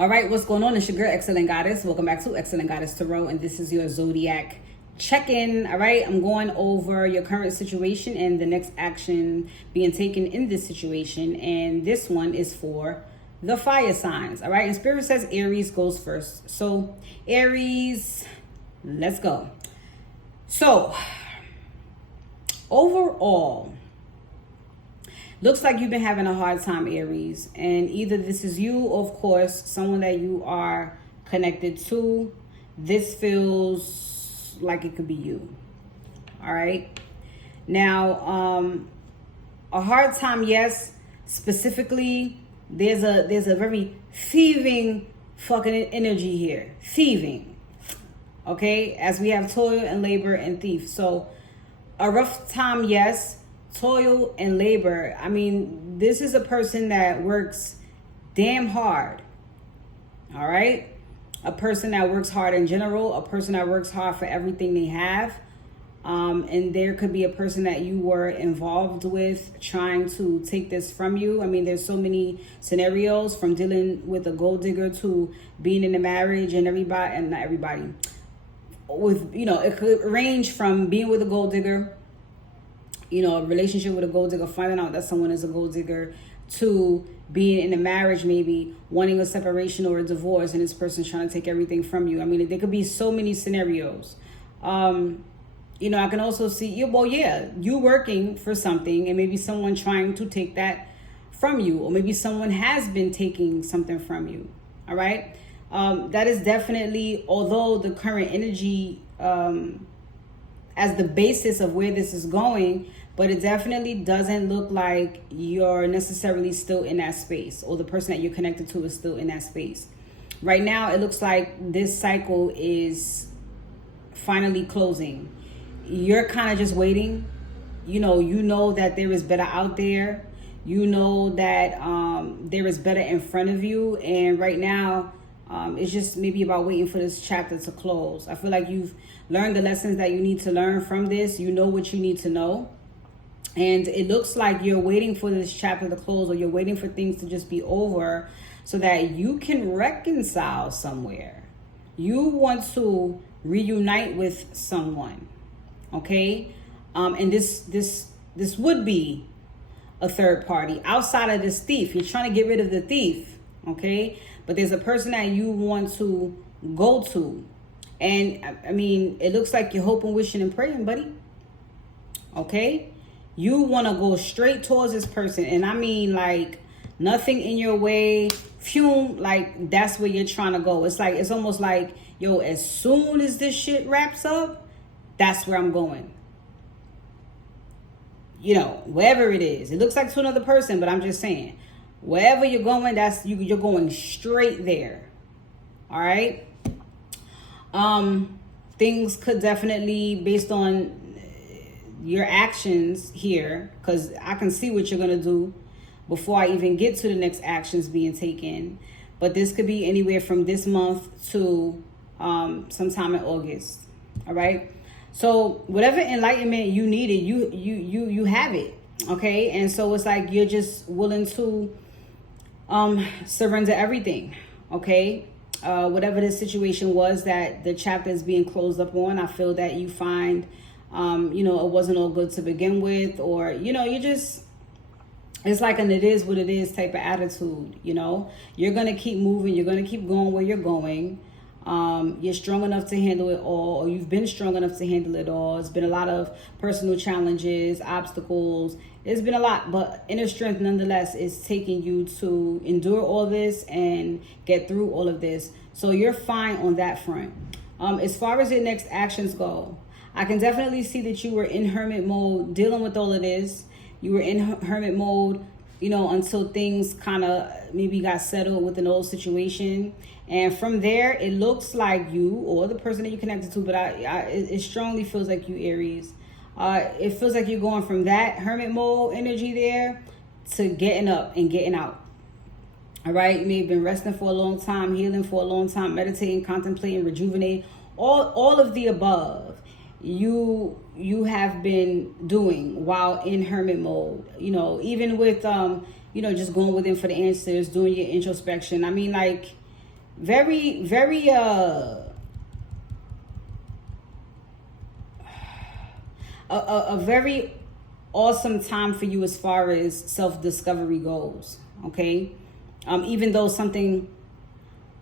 All right, what's going on? It's your girl, Excellent Goddess. Welcome back to Excellent Goddess Tarot, and this is your Zodiac check-in. All right, I'm going over your current situation and the next action being taken in this situation, and this one is for the fire signs. All right, and Spirit says Aries goes first. So Aries, let's go. So overall, looks like you've been having a hard time, Aries. And either this is you or, of course, someone that you are connected to. This feels like it could be you. All right. Now, a hard time, yes. Specifically, there's a very thieving fucking energy here. Thieving. Okay. As we have toil and labor and thief. So a rough time, yes. Toil and labor. I mean, this is a person that works damn hard. All right. A person that works hard in general, a person that works hard for everything they have. And there could be a person that you were involved with trying to take this from you. I mean, there's so many scenarios from dealing with a gold digger to being in a marriage and everybody, and not everybody. With, you know, it could range from being with a gold digger, you know, a relationship with a gold digger, finding out that someone is a gold digger, to being in a marriage, maybe wanting a separation or a divorce, and this person's trying to take everything from you. I mean, there could be so many scenarios. You know, I can also see you. Well, yeah, you working for something, and maybe someone trying to take that from you, or maybe someone has been taking something from you. All right, that is definitely, although the current energy as the basis of where this is going, but it definitely doesn't look like you're necessarily still in that space, or the person that you're connected to is still in that space. Right now, it looks like this cycle is finally closing. You're kind of just waiting. You know that there is better out there. You know that there is better in front of you. And right now, it's just maybe about waiting for this chapter to close. I feel like you've learned the lessons that you need to learn from this. You know what you need to know. And it looks like you're waiting for this chapter to close, or you're waiting for things to just be over so that you can reconcile somewhere. You want to reunite with someone, okay? And this would be a third party outside of this thief. You're trying to get rid of the thief, okay? But there's a person that you want to go to. And I mean, it looks like you're hoping, wishing, and praying, buddy. Okay? You want to go straight towards this person. And I mean, like, nothing in your way. Fume, like, that's where you're trying to go. It's almost like, yo, as soon as this shit wraps up, that's where I'm going. You know, wherever it is. It looks like to another person, but I'm just saying, wherever you're going, that's you're going straight there. All right? Things could definitely, based on your actions here, because I can see what you're going to do before I even get to the next actions being taken. But this could be anywhere from this month to sometime in August. All right? So whatever enlightenment you needed, you have it. Okay? And so it's like you're just willing to surrender everything. Okay? Whatever the situation was that the chapter is being closed up on, I feel that you find, you know, it wasn't all good to begin with, or, you know, you just, it's like an it is what it is type of attitude. You know, you're going to keep moving. You're going to keep going where you're going. You're strong enough to handle it all, or you've been strong enough to handle it all. It's been a lot of personal challenges, obstacles. It's been a lot, but inner strength nonetheless is taking you to endure all this and get through all of this. So you're fine on that front. As far as your next actions go, I can definitely see that you were in hermit mode dealing with all of this. You were in hermit mode, you know, until things kind of maybe got settled with an old situation. And from there, it looks like you, or the person that you connected to, but it strongly feels like you, Aries. It feels like you're going from that hermit mode energy there to getting up and getting out. All right. You may have been resting for a long time, healing for a long time, meditating, contemplating, rejuvenating, all of the above. You have been doing while in hermit mode, you know, even with, you know, just going within for the answers, doing your introspection. I mean, like, very, very, a very awesome time for you as far as self-discovery goes, okay? Even though something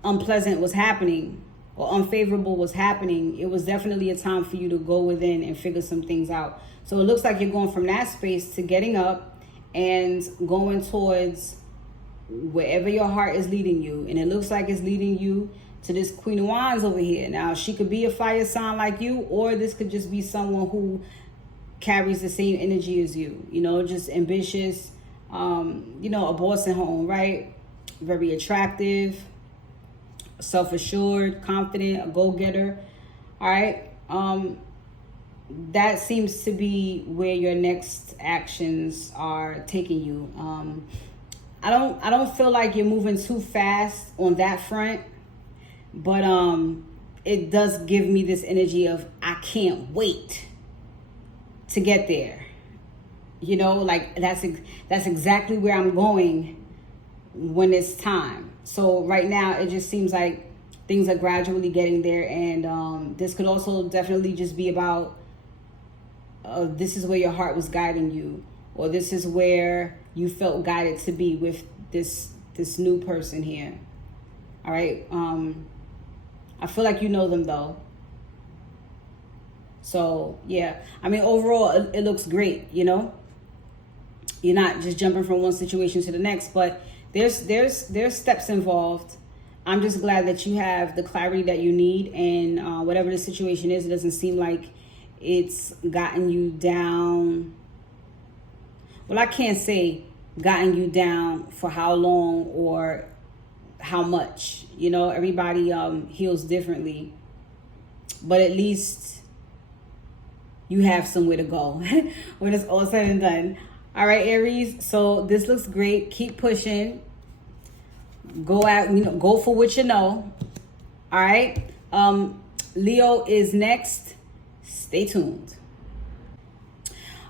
unpleasant was happening or unfavorable was happening, it was definitely a time for you to go within and figure some things out. So it looks like you're going from that space to getting up and going towards wherever your heart is leading you. And it looks like it's leading you to this Queen of Wands over here. Now, she could be a fire sign like you, or this could just be someone who carries the same energy as you, you know, just ambitious, you know, a boss at home, right? Very attractive, self-assured, confident, a go-getter. All right. That seems to be where your next actions are taking you. I don't feel like you're moving too fast on that front, but it does give me this energy of I can't wait to get there. You know, like that's exactly where I'm going when it's time. So right now it just seems like things are gradually getting there, and this could also definitely just be about this is where your heart was guiding you, or this is where you felt guided to be with this new person here. All right. I feel like you know them though. So yeah, I mean, overall it looks great. You know, you're not just jumping from one situation to the next, but there's steps involved. I'm just glad that you have the clarity that you need, and whatever the situation is, it doesn't seem like it's gotten you down. Well, I can't say gotten you down for how long or how much. You know, everybody heals differently, but at least you have somewhere to go when it's all said and done. All right, Aries. So this looks great. Keep pushing. Go out, you know, go for what you know. All right. Leo is next. Stay tuned.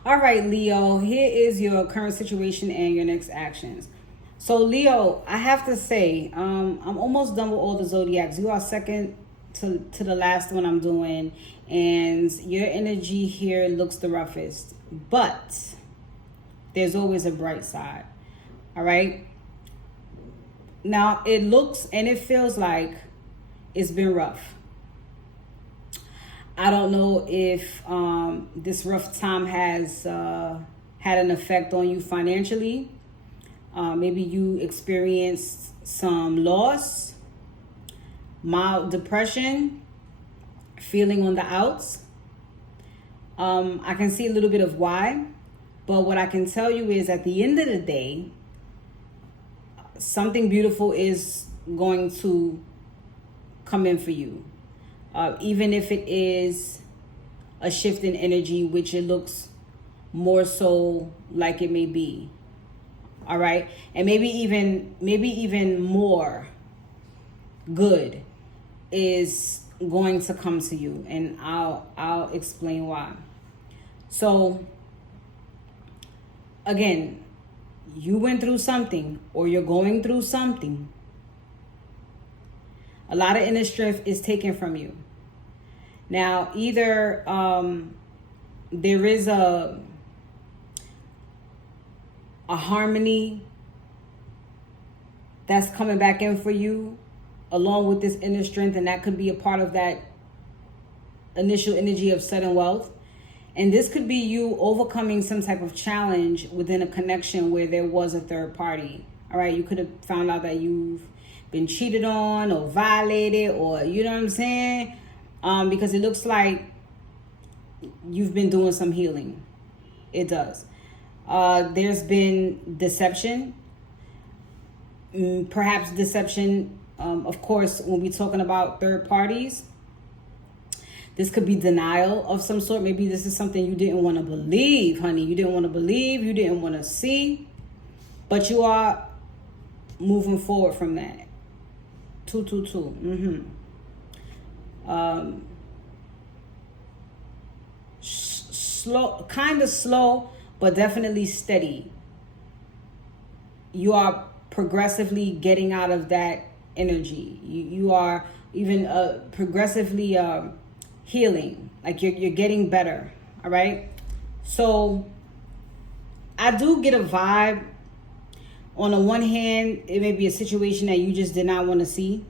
All right, Leo, here is your current situation and your next actions. So Leo, I have to say, I'm almost done with all the zodiacs. You are second to the last one I'm doing, and your energy here looks the roughest, but there's always a bright side. All right. Now it looks and it feels like it's been rough. I don't know if this rough time has had an effect on you financially. Maybe you experienced some loss, mild depression, feeling on the outs. I can see a little bit of why, but what I can tell you is at the end of the day, something beautiful is going to come in for you. Even if it is a shift in energy, which it looks more so like it may be. All right. And maybe even more good is going to come to you, and I'll explain why. So again, you went through something, or you're going through something. A lot of inner strength is taken from you. Now, either there is a harmony that's coming back in for you along with this inner strength, and that could be a part of that initial energy of sudden wealth. And this could be you overcoming some type of challenge within a connection where there was a third party. All right, you could have found out that you've been cheated on or violated, or you know what I'm saying? Because it looks like you've been doing some healing. It does. There's been deception. Perhaps deception, of course, when we're talking about third parties, this could be denial of some sort. Maybe this is something you didn't want to believe, honey. You didn't want to believe, you didn't want to see, but you are moving forward from that. 222. Slow, kind of slow, but definitely steady. You are progressively getting out of that energy. You are even progressively healing. Like you're getting better. All right. So I do get a vibe. On the one hand, it may be a situation that you just did not want to see.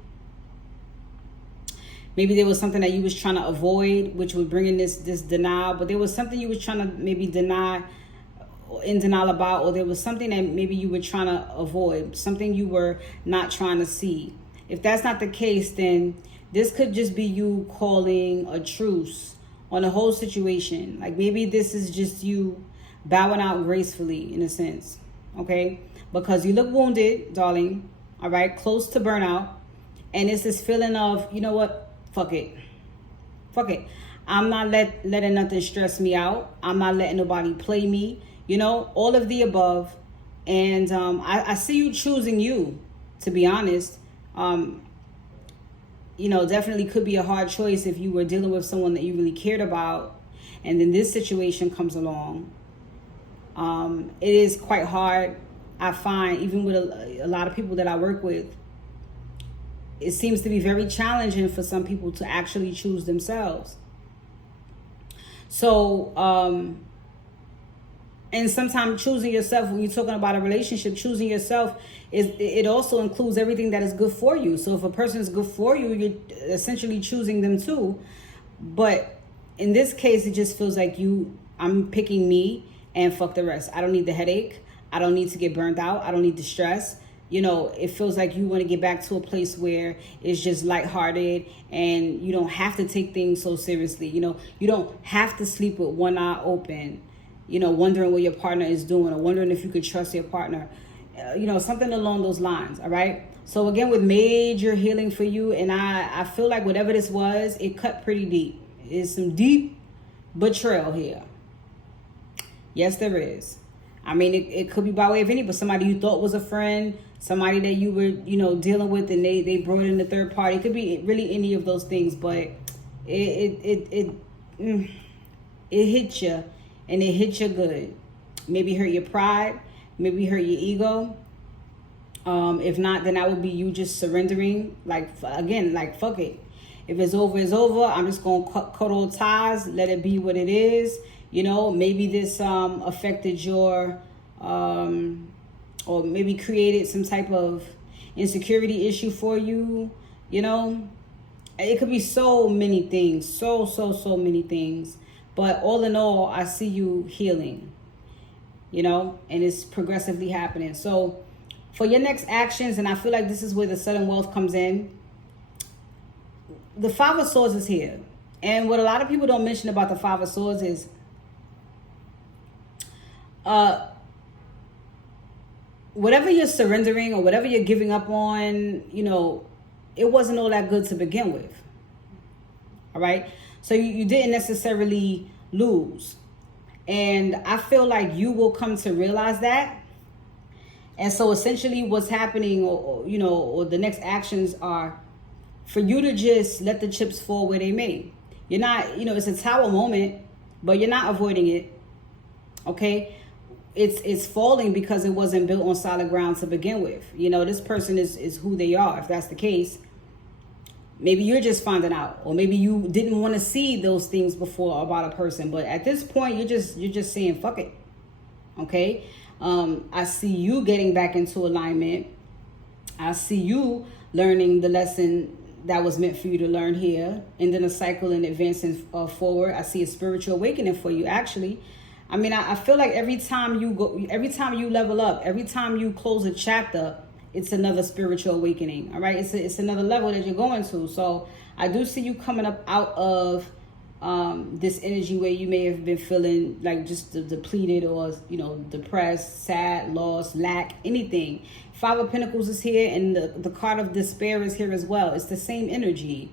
Maybe there was something that you was trying to avoid, which was bringing this denial. But there was something you was trying to maybe in denial about, or there was something that maybe you were trying to avoid, something you were not trying to see. If that's not the case, then this could just be you calling a truce on the whole situation. Like maybe this is just you bowing out gracefully in a sense, okay? Because you look wounded, darling, all right? Close to burnout. And it's this feeling of, you know what? Fuck it. Fuck it. I'm not letting nothing stress me out. I'm not letting nobody play me. You know, all of the above. And I see you choosing you, to be honest. You know, definitely could be a hard choice if you were dealing with someone that you really cared about. And then this situation comes along. It is quite hard, I find, even with a lot of people that I work with. It seems to be very challenging for some people to actually choose themselves. So, and sometimes choosing yourself, when you're talking about a relationship, choosing yourself, it also includes everything that is good for you. So if a person is good for you, you're essentially choosing them too. But in this case, it just feels like I'm picking me and fuck the rest. I don't need the headache. I don't need to get burnt out. I don't need the stress. You know, it feels like you want to get back to a place where it's just lighthearted and you don't have to take things so seriously. You know, you don't have to sleep with one eye open, you know, wondering what your partner is doing or wondering if you could trust your partner, you know, something along those lines. All right. So again, with major healing for you. And I feel like whatever this was, it cut pretty deep. There's some deep betrayal here. Yes, there is. I mean, it could be by way of any, but somebody you thought was a friend, somebody that you were, you know, dealing with, and they brought in the third party. It could be really any of those things, but it hit you, and it hit you good. Maybe hurt your pride, maybe hurt your ego. If not, then that would be you just surrendering. Like, again, like, fuck it. If it's over, it's over. I'm just gonna cut all ties, let it be what it is. You know, maybe this affected your, or maybe created some type of insecurity issue for you. You know, it could be so many things, so many things. But all in all, I see you healing, you know, and it's progressively happening. So for your next actions, and I feel like this is where the sudden wealth comes in. The Five of Swords is here. And what a lot of people don't mention about the Five of Swords is, whatever you're surrendering or whatever you're giving up on, you know, it wasn't all that good to begin with. All right. So you didn't necessarily lose. And I feel like you will come to realize that. And so essentially what's happening, or you know, or the next actions are for you to just let the chips fall where they may. You're not, you know, it's a tower moment, but you're not avoiding it. Okay. It's falling because it wasn't built on solid ground to begin with. You know, this person is who they are. If that's the case, maybe you're just finding out, or maybe you didn't want to see those things before about a person. But at this point, you're just saying, fuck it. Okay. I see you getting back into alignment. I see you learning the lesson that was meant for you to learn here, and then a cycle and advancing forward. I see a spiritual awakening for you, actually. I mean, I feel like every time you level up, every time you close a chapter, it's another spiritual awakening. All right. It's another level that you're going to. So I do see you coming up out of this energy where you may have been feeling like just depleted, or, you know, depressed, sad, lost, lack, anything. Five of Pentacles is here, and the card of despair is here as well. It's the same energy.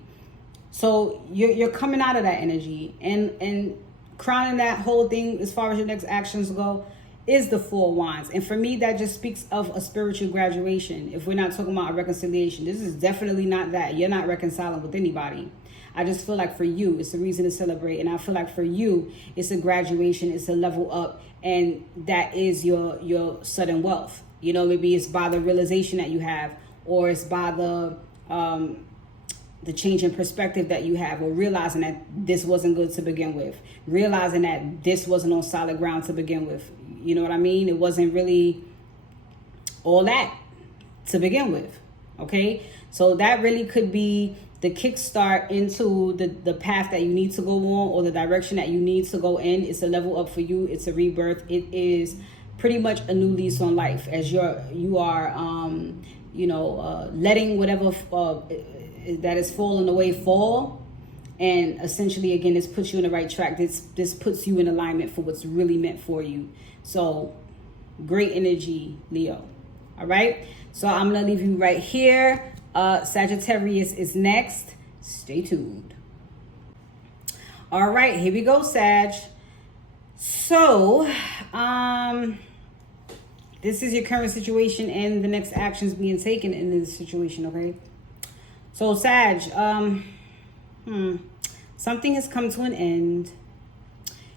So you're coming out of that energy, and crowning that whole thing as far as your next actions go is the Four of Wands. And for me, that just speaks of a spiritual graduation. If we're not talking about a reconciliation, this is definitely not that. You're not reconciling with anybody. I just feel like for you, it's a reason to celebrate. And I feel like for you, it's a graduation, it's a level up, and that is your sudden wealth. You know, maybe it's by the realization that you have, or it's by the the change in perspective that you have, or realizing that this wasn't good to begin with, realizing that this wasn't on solid ground to begin with. You know what I mean? It wasn't really all that to begin with. Okay, so that really could be the kickstart into the path that you need to go on, or the direction that you need to go in. It's a level up for you. It's a rebirth. It is pretty much a new lease on life, as you are letting whatever that is falling away fall, and essentially again this puts you on the right track. This puts you in alignment for what's really meant for you. So great energy, Leo. All right, so I'm gonna leave you right here. Sagittarius is next. Stay tuned. All right, here we go, Sag. So this is your current situation and the next actions being taken in this situation. Okay, so Sag, something has come to an end.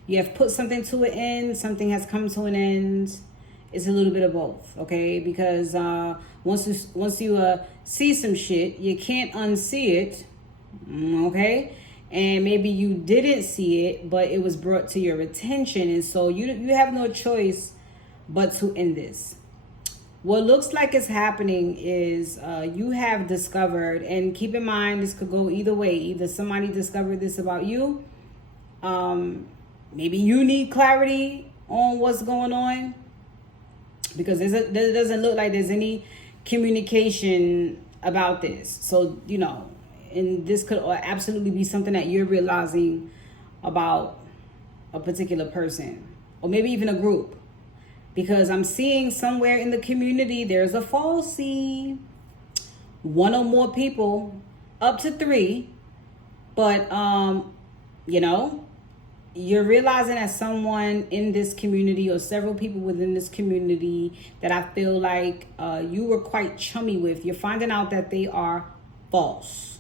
You have put something to an end. Something has come to an end. It's a little bit of both, okay? Because once you see some shit, you can't unsee it, okay? And maybe you didn't see it, but it was brought to your attention, and so you have no choice but to end this. What looks like is happening is you have discovered, and keep in mind this could go either way. Either somebody discovered this about you, maybe you need clarity on what's going on, because there doesn't look like there's any communication about this. So, and this could absolutely be something that you're realizing about a particular person, or maybe even a group. Because I'm seeing somewhere in the community, there's a falsie. One or more people, up to 3. But, you're realizing that someone in this community, or several people within this community that I feel like you were quite chummy with, you're finding out that they are false.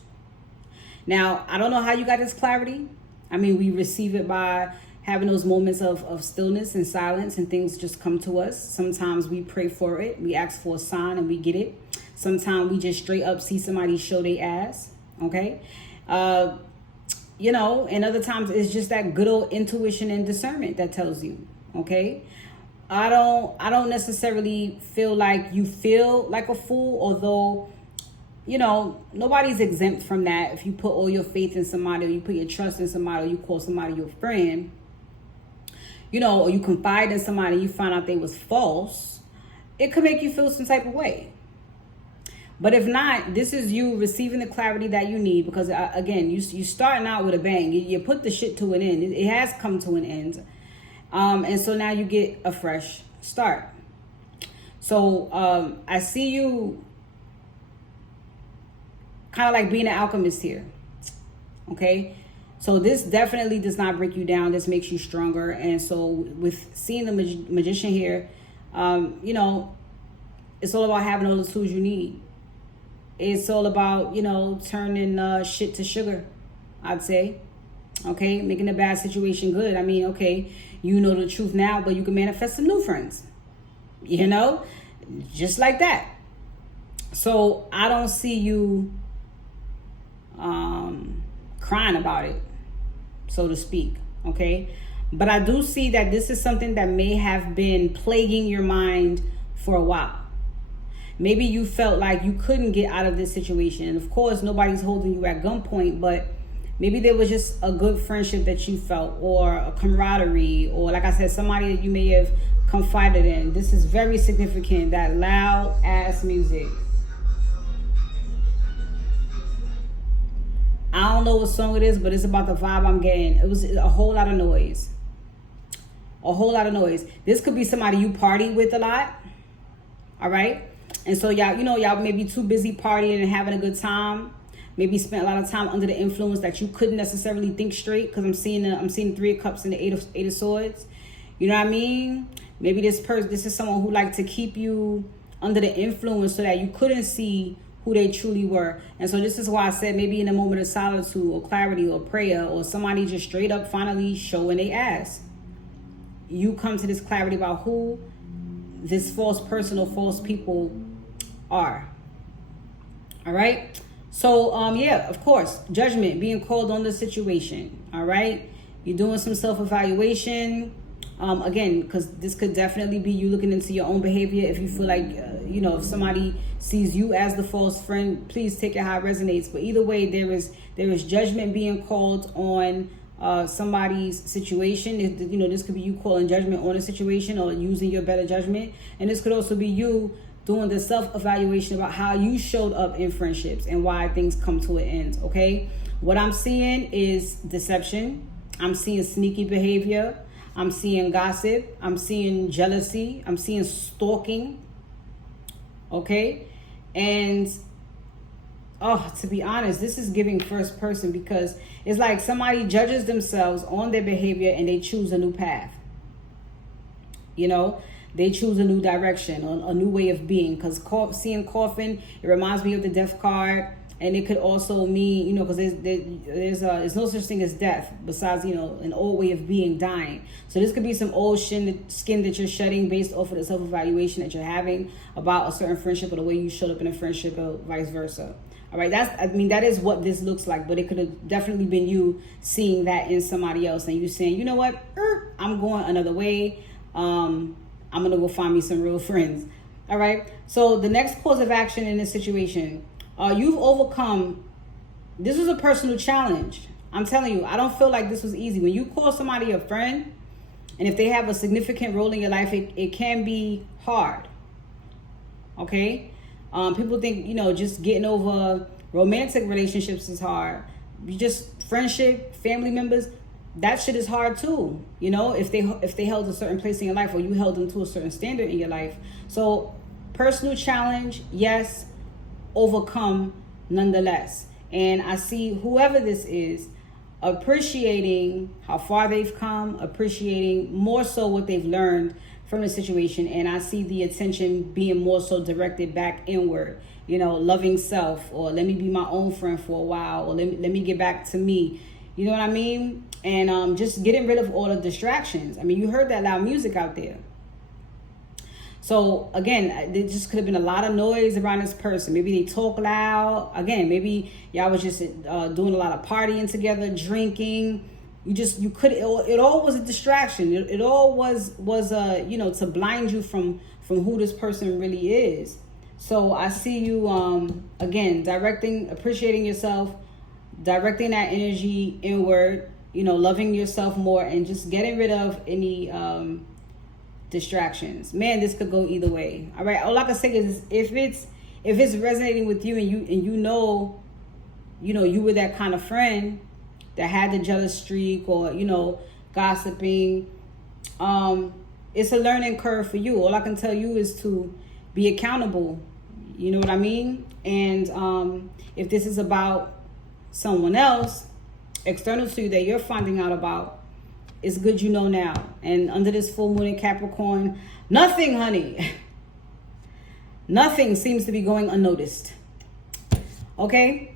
Now, I don't know how you got this clarity. I mean, we receive it by having those moments of stillness and silence, and things just come to us. Sometimes we pray for it. We ask for a sign and we get it. Sometimes we just straight up see somebody show their ass. Okay. And other times it's just that good old intuition and discernment that tells you. Okay. I don't necessarily feel like you feel like a fool, although, nobody's exempt from that. If you put all your faith in somebody, or you put your trust in somebody, or you call somebody your friend, or you confide in somebody and you find out they was false, it could make you feel some type of way. But if not, this is you receiving the clarity that you need, because again, you starting out with a bang. You put the shit to an end. It has come to an end. And so now you get a fresh start. So I see you kind of like being an alchemist here. Okay. So this definitely does not break you down. This makes you stronger. And so with seeing the magician here, it's all about having all the tools you need. It's all about, turning shit to sugar, I'd say. Okay, making a bad situation good. I mean, okay, you know the truth now, but you can manifest some new friends. Just like that. So I don't see you crying about it, so to speak. Okay, but I do see that this is something that may have been plaguing your mind for a while. Maybe you felt like you couldn't get out of this situation. And of course, nobody's holding you at gunpoint, but maybe there was just a good friendship that you felt, or a camaraderie, or like I said, somebody that you may have confided in. This is very significant, that loud ass music. I don't know what song it is, but it's about the vibe I'm getting. It was a whole lot of noise. A whole lot of noise. This could be somebody you party with a lot. All right. And so y'all may be too busy partying and having a good time. Maybe spent a lot of time under the influence that you couldn't necessarily think straight, because I'm seeing 3 of Cups and the eight of Swords. You know what I mean? Maybe this is someone who liked to keep you under the influence so that you couldn't see who they truly were. And so this is why I said maybe in a moment of solitude or clarity or prayer, or somebody just straight up finally showing their ass, you come to this clarity about who this false person or false people are. All right. So, yeah, of course, judgment, being called on the situation, all right? You're doing some self-evaluation, again, because this could definitely be you looking into your own behavior. If you feel like, you know, if somebody sees you as the false friend, please take it how it resonates. But either way, there is judgment being called on somebody's situation. You know, this could be you calling judgment on a situation or using your better judgment. And this could also be you doing the self-evaluation about how you showed up in friendships and why things come to an end, okay? What I'm seeing is deception. I'm seeing sneaky behavior. I'm seeing gossip. I'm seeing jealousy. I'm seeing stalking, okay? And, oh, to be honest, this is giving first person, because it's like somebody judges themselves on their behavior and they choose a new path, you know? They choose a new direction, a new way of being. Because seeing coffin, it reminds me of the death card. And it could also mean, you know, because there's no such thing as death besides, you know, an old way of being, dying. So this could be some old skin that you're shedding based off of the self-evaluation that you're having about a certain friendship or the way you showed up in a friendship or vice versa. All right, that is what this looks like. But it could have definitely been you seeing that in somebody else and you saying, you know what, I'm going another way. I'm going to go find me some real friends. All right. So the next course of action in this situation, you've overcome. This was a personal challenge. I'm telling you, I don't feel like this was easy. When you call somebody a friend, and if they have a significant role in your life, it can be hard. Okay. People think, you know, just getting over romantic relationships is hard. Just friendship, family members, that shit is hard too, you know, if they held a certain place in your life or you held them to a certain standard in your life. So personal challenge, yes, overcome nonetheless. And I see whoever this is appreciating how far they've come, appreciating more so what they've learned from the situation. And I see the attention being more so directed back inward, you know, loving self, or let me be my own friend for a while, or let me get back to me. You know what I mean? And just getting rid of all the distractions. I mean, you heard that loud music out there. So again, there just could have been a lot of noise around this person. Maybe they talk loud. Again, maybe y'all was just doing a lot of partying together, drinking. It all was a distraction. It all was you know, to blind you from who this person really is. So I see you again appreciating yourself, directing that energy inward, you know, loving yourself more, and just getting rid of any distractions. Man, this could go either way. All right, all I can say is if it's resonating with you, and you know you were that kind of friend that had the jealous streak, or, you know, gossiping, it's a learning curve for you. All I can tell you is to be accountable. You know what I mean? And if this is about someone else external to you that you're finding out about, it's good you know now. And under this full moon in Capricorn, nothing, honey, nothing seems to be going unnoticed. Okay,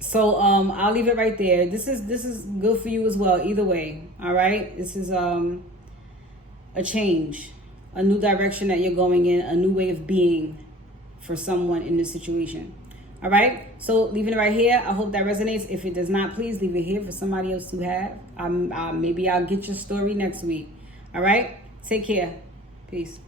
so I'll leave it right there. This is good for you as well, either way. All right, this is a change, a new direction that you're going in, a new way of being for someone in this situation. All right, so leaving it right here. I hope that resonates. If it does not, please leave it here for somebody else to have. Maybe I'll get your story next week. All right, take care. Peace.